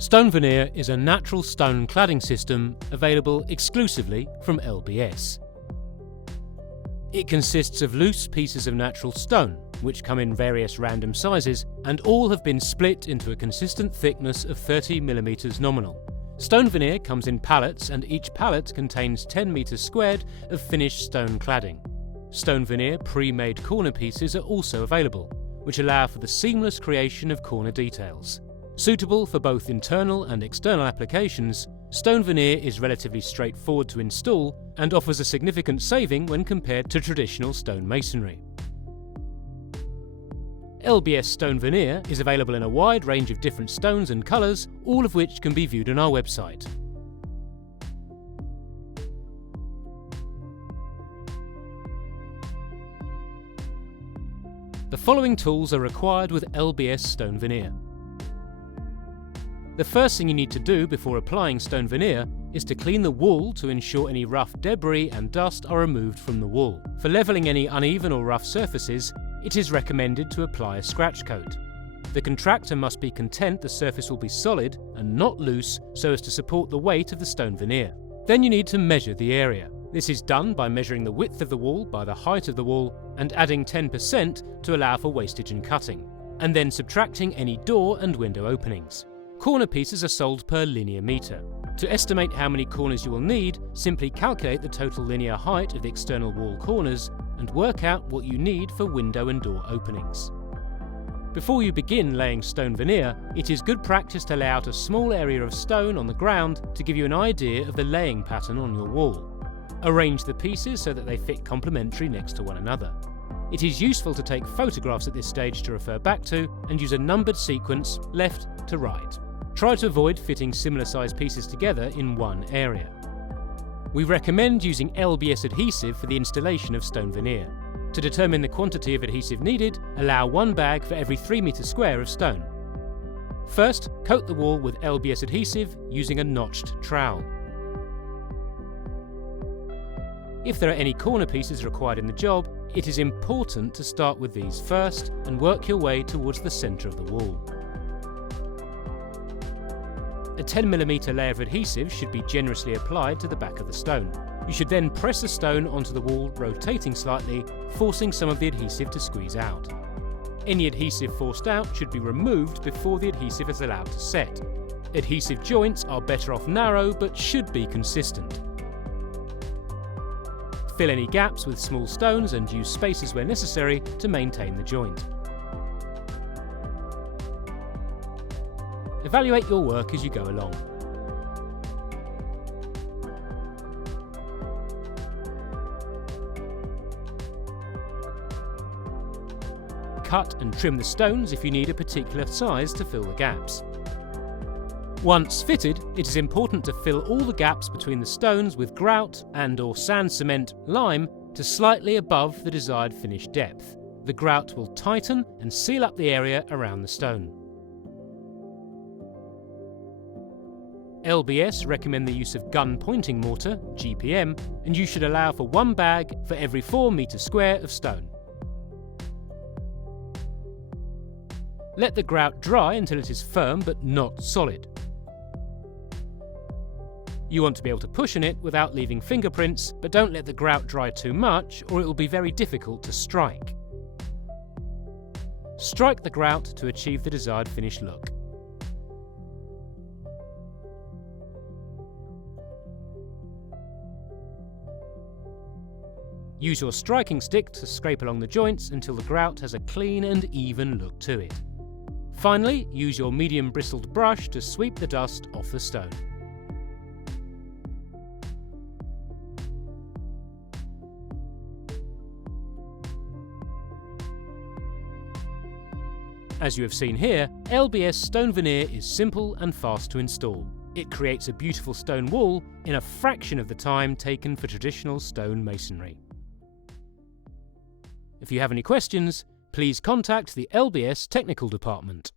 Stone veneer is a natural stone cladding system available exclusively from LBS. It consists of loose pieces of natural stone, which come in various random sizes, and all have been split into a consistent thickness of 30 mm nominal. Stone veneer comes in pallets, and each pallet contains 10 metres squared of finished stone cladding. Stone veneer pre-made corner pieces are also available, which allow for the seamless creation of corner details. Suitable for both internal and external applications, stone veneer is relatively straightforward to install and offers a significant saving when compared to traditional stone masonry. LBS Stone Veneer is available in a wide range of different stones and colours, all of which can be viewed on our website. The following tools are required with LBS Stone Veneer. The first thing you need to do before applying stone veneer is to clean the wall to ensure any rough debris and dust are removed from the wall. For levelling any uneven or rough surfaces, it is recommended to apply a scratch coat. The contractor must be content the surface will be solid and not loose so as to support the weight of the stone veneer. Then you need to measure the area. This is done by measuring the width of the wall by the height of the wall and adding 10% to allow for wastage and cutting, and then subtracting any door and window openings. Corner pieces are sold per linear metre. To estimate how many corners you will need, simply calculate the total linear height of the external wall corners and work out what you need for window and door openings. Before you begin laying stone veneer, it is good practice to lay out a small area of stone on the ground to give you an idea of the laying pattern on your wall. Arrange the pieces so that they fit complementary next to one another. It is useful to take photographs at this stage to refer back to and use a numbered sequence left to right. Try to avoid fitting similar sized pieces together in one area. We recommend using LBS adhesive for the installation of stone veneer. To determine the quantity of adhesive needed, allow 1 bag for every 3 metres square of stone. First, coat the wall with LBS adhesive using a notched trowel. If there are any corner pieces required in the job, it is important to start with these first and work your way towards the centre of the wall. A 10mm layer of adhesive should be generously applied to the back of the stone. You should then press the stone onto the wall, rotating slightly, forcing some of the adhesive to squeeze out. Any adhesive forced out should be removed before the adhesive is allowed to set. Adhesive joints are better off narrow but should be consistent. Fill any gaps with small stones and use spacers where necessary to maintain the joint. Evaluate your work as you go along. Cut and trim the stones if you need a particular size to fill the gaps. Once fitted, it is important to fill all the gaps between the stones with grout and/or sand cement lime to slightly above the desired finish depth. The grout will tighten and seal up the area around the stone. LBS recommend the use of gun pointing mortar, GPM, and you should allow for 1 bag for every 4 metres square of stone. Let the grout dry until it is firm but not solid. You want to be able to push on it without leaving fingerprints, but don't let the grout dry too much or it will be very difficult to strike. Strike the grout to achieve the desired finished look. Use your striking stick to scrape along the joints until the grout has a clean and even look to it. Finally, use your medium bristled brush to sweep the dust off the stone. As you have seen here, LBS Stone Veneer is simple and fast to install. It creates a beautiful stone wall in a fraction of the time taken for traditional stone masonry. If you have any questions, please contact the LBS Technical Department.